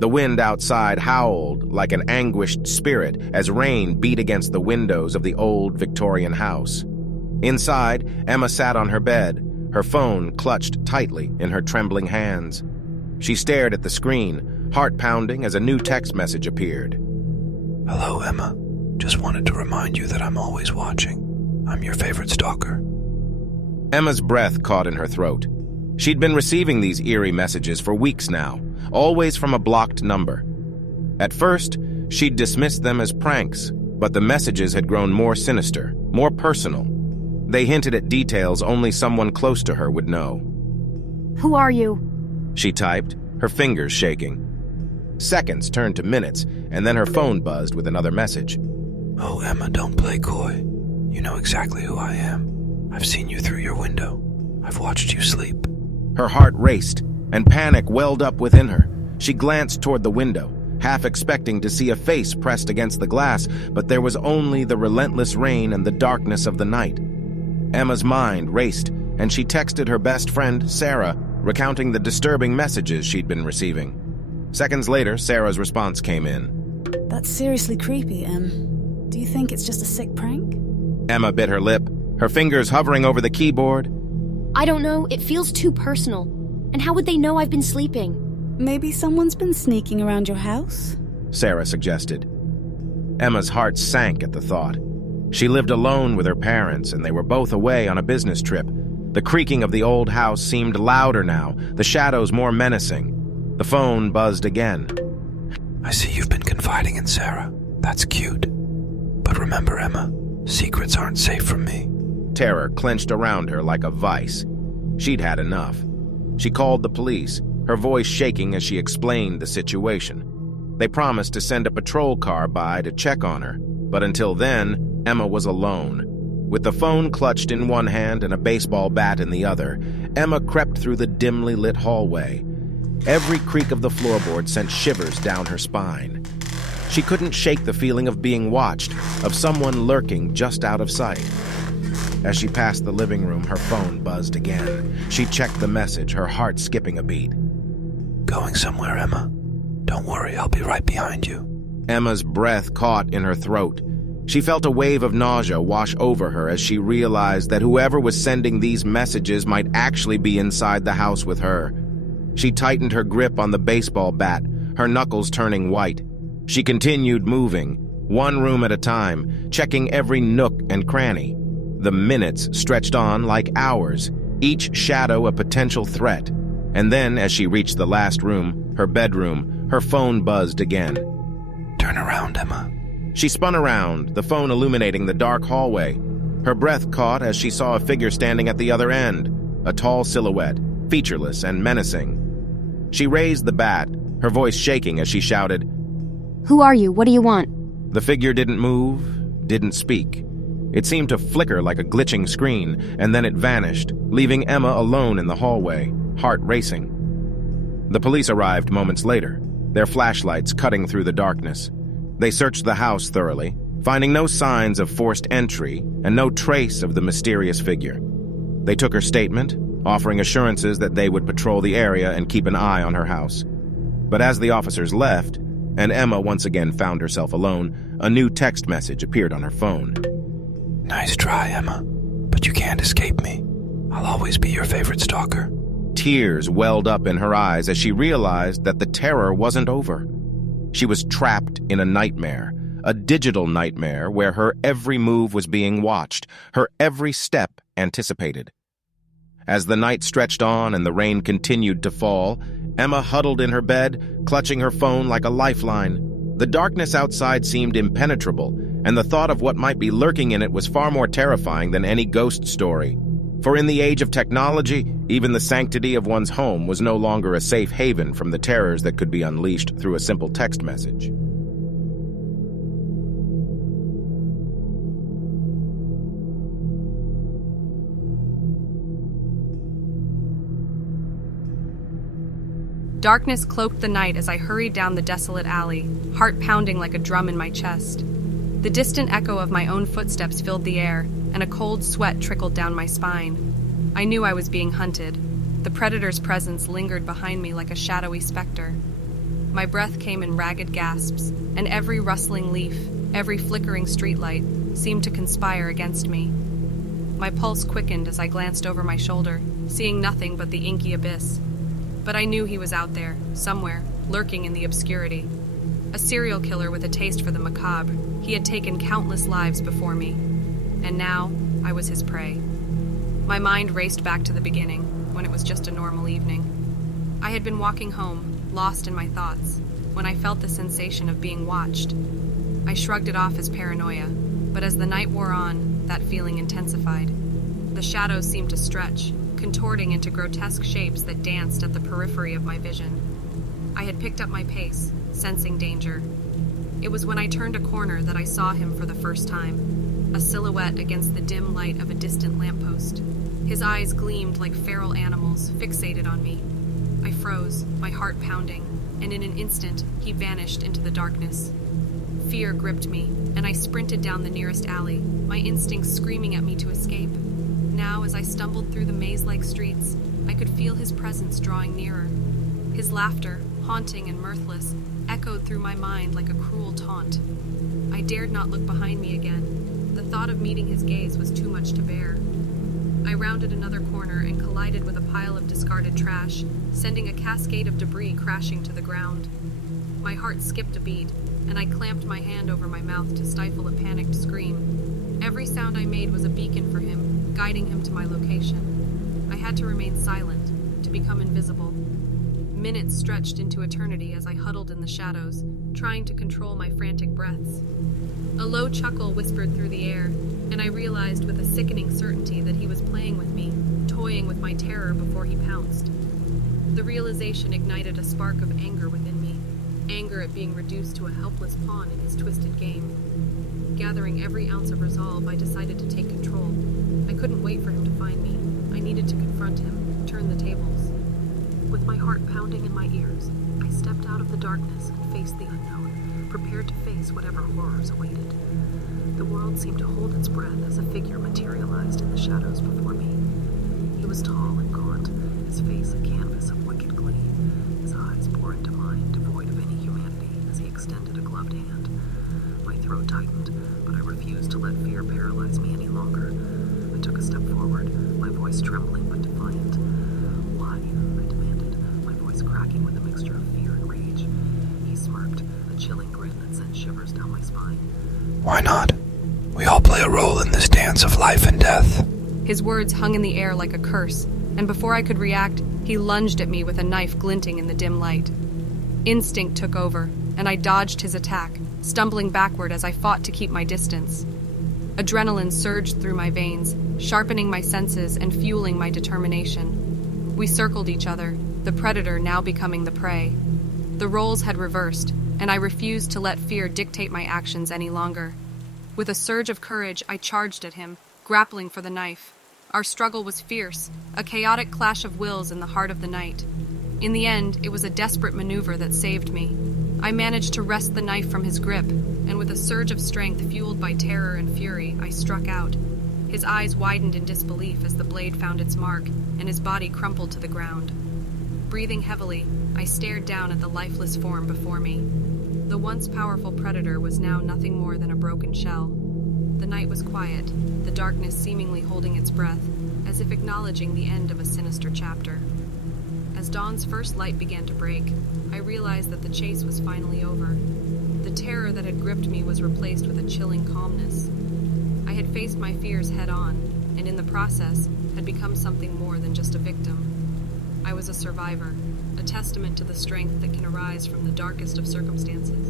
The wind outside howled like an anguished spirit as rain beat against the windows of the old Victorian house. Inside, Emma sat on her bed, her phone clutched tightly in her trembling hands. She stared at the screen, heart pounding as a new text message appeared. "Hello, Emma. Just wanted to remind you that I'm always watching. I'm your favorite stalker." Emma's breath caught in her throat. She'd been receiving these eerie messages for weeks now, always from a blocked number. At first, she'd dismissed them as pranks, but the messages had grown more sinister, more personal. They hinted at details only someone close to her would know. "Who are you?" she typed, her fingers shaking. Seconds turned to minutes, and then her phone buzzed with another message. "Oh, Emma, don't play coy. You know exactly who I am. I've seen you through your window. I've watched you sleep." Her heart raced, and panic welled up within her. She glanced toward the window, half expecting to see a face pressed against the glass, but there was only the relentless rain and the darkness of the night. Emma's mind raced, and she texted her best friend, Sarah, recounting the disturbing messages she'd been receiving. Seconds later, Sarah's response came in. "That's seriously creepy, Em. Do you think it's just a sick prank?" Emma bit her lip, her fingers hovering over the keyboard. "I don't know, it feels too personal. And how would they know I've been sleeping?" "Maybe someone's been sneaking around your house?" Sarah suggested. Emma's heart sank at the thought. She lived alone with her parents, and they were both away on a business trip. The creaking of the old house seemed louder now, the shadows more menacing. The phone buzzed again. "I see you've been confiding in Sarah. That's cute. But remember, Emma, secrets aren't safe from me." Terror clenched around her like a vice. She'd had enough. She called the police, her voice shaking as she explained the situation. They promised to send a patrol car by to check on her, but until then, Emma was alone. With the phone clutched in one hand and a baseball bat in the other, Emma crept through the dimly lit hallway. Every creak of the floorboard sent shivers down her spine. She couldn't shake the feeling of being watched, of someone lurking just out of sight. As she passed the living room, her phone buzzed again. She checked the message, her heart skipping a beat. "Going somewhere, Emma? Don't worry, I'll be right behind you." Emma's breath caught in her throat. She felt a wave of nausea wash over her as she realized that whoever was sending these messages might actually be inside the house with her. She tightened her grip on the baseball bat, her knuckles turning white. She continued moving, one room at a time, checking every nook and cranny. The minutes stretched on like hours, each shadow a potential threat. And then, as she reached the last room, her bedroom, her phone buzzed again. "Turn around, Emma." She spun around, the phone illuminating the dark hallway. Her breath caught as she saw a figure standing at the other end, a tall silhouette, featureless and menacing. She raised the bat, her voice shaking as she shouted, "Who are you? What do you want?" The figure didn't move, didn't speak. It seemed to flicker like a glitching screen, and then it vanished, leaving Emma alone in the hallway, heart racing. The police arrived moments later, their flashlights cutting through the darkness. They searched the house thoroughly, finding no signs of forced entry and no trace of the mysterious figure. They took her statement, offering assurances that they would patrol the area and keep an eye on her house. But as the officers left, and Emma once again found herself alone, a new text message appeared on her phone. "Nice try, Emma, but you can't escape me. I'll always be your favorite stalker." Tears welled up in her eyes as she realized that the terror wasn't over. She was trapped in a nightmare, a digital nightmare where her every move was being watched, her every step anticipated. As the night stretched on and the rain continued to fall, Emma huddled in her bed, clutching her phone like a lifeline. The darkness outside seemed impenetrable, and the thought of what might be lurking in it was far more terrifying than any ghost story. For in the age of technology, even the sanctity of one's home was no longer a safe haven from the terrors that could be unleashed through a simple text message. Darkness cloaked the night as I hurried down the desolate alley, heart pounding like a drum in my chest. The distant echo of my own footsteps filled the air, and a cold sweat trickled down my spine. I knew I was being hunted. The predator's presence lingered behind me like a shadowy specter. My breath came in ragged gasps, and every rustling leaf, every flickering streetlight seemed to conspire against me. My pulse quickened as I glanced over my shoulder, seeing nothing but the inky abyss. But I knew he was out there, somewhere, lurking in the obscurity. A serial killer with a taste for the macabre, he had taken countless lives before me. And now, I was his prey. My mind raced back to the beginning, when it was just a normal evening. I had been walking home, lost in my thoughts, when I felt the sensation of being watched. I shrugged it off as paranoia, but as the night wore on, that feeling intensified. The shadows seemed to stretch, contorting into grotesque shapes that danced at the periphery of my vision. I had picked up my pace, sensing danger. It was when I turned a corner that I saw him for the first time, a silhouette against the dim light of a distant lamppost. His eyes gleamed like feral animals, fixated on me. I froze, my heart pounding, and in an instant, he vanished into the darkness. Fear gripped me, and I sprinted down the nearest alley, my instincts screaming at me to escape. Now, as I stumbled through the maze-like streets, I could feel his presence drawing nearer. His laughter, haunting and mirthless, echoed through my mind like a cruel taunt. I dared not look behind me again. The thought of meeting his gaze was too much to bear. I rounded another corner and collided with a pile of discarded trash, sending a cascade of debris crashing to the ground. My heart skipped a beat, and I clamped my hand over my mouth to stifle a panicked scream. Every sound I made was a beacon for him, guiding him to my location. I had to remain silent, to become invisible. Minutes stretched into eternity as I huddled in the shadows, trying to control my frantic breaths. A low chuckle whispered through the air, and I realized with a sickening certainty that he was playing with me, toying with my terror before he pounced. The realization ignited a spark of anger within me, anger at being reduced to a helpless pawn in his twisted game. Gathering every ounce of resolve, I decided to take control. I couldn't wait for him to find me. I needed to confront him, turn the tables. With my heart pounding in my ears, I stepped out of the darkness and faced the unknown, prepared to face whatever horrors awaited. The world seemed to hold its breath as a figure materialized in the shadows before me. He was tall and gaunt, his face a canvas of wicked glee. His eyes bore into mine, devoid of any humanity, as he extended a gloved hand. My throat tightened, but I refused to let fear paralyze me any longer. I took a step forward, my voice trembling but defiant. "Why?" I demanded, my voice cracking with a mixture of fear and rage. He smirked, a chilling grin that sent shivers down my spine. Why not? We all play a role in this dance of life and death. His words hung in the air like a curse, and before I could react, he lunged at me with a knife glinting in the dim light. Instinct took over, and I dodged his attack, stumbling backward as I fought to keep my distance. Adrenaline surged through my veins, sharpening my senses and fueling my determination. We circled each other, the predator now becoming the prey. The roles had reversed, and I refused to let fear dictate my actions any longer. With a surge of courage, I charged at him, grappling for the knife. Our struggle was fierce, a chaotic clash of wills in the heart of the night. In the end, it was a desperate maneuver that saved me. I managed to wrest the knife from his grip, and with a surge of strength fueled by terror and fury, I struck out. His eyes widened in disbelief as the blade found its mark, and his body crumpled to the ground. Breathing heavily, I stared down at the lifeless form before me. The once powerful predator was now nothing more than a broken shell. The night was quiet, the darkness seemingly holding its breath, as if acknowledging the end of a sinister chapter. As dawn's first light began to break, I realized that the chase was finally over. The terror that had gripped me was replaced with a chilling calmness. I had faced my fears head-on, and in the process, had become something more than just a victim. I was a survivor, a testament to the strength that can arise from the darkest of circumstances.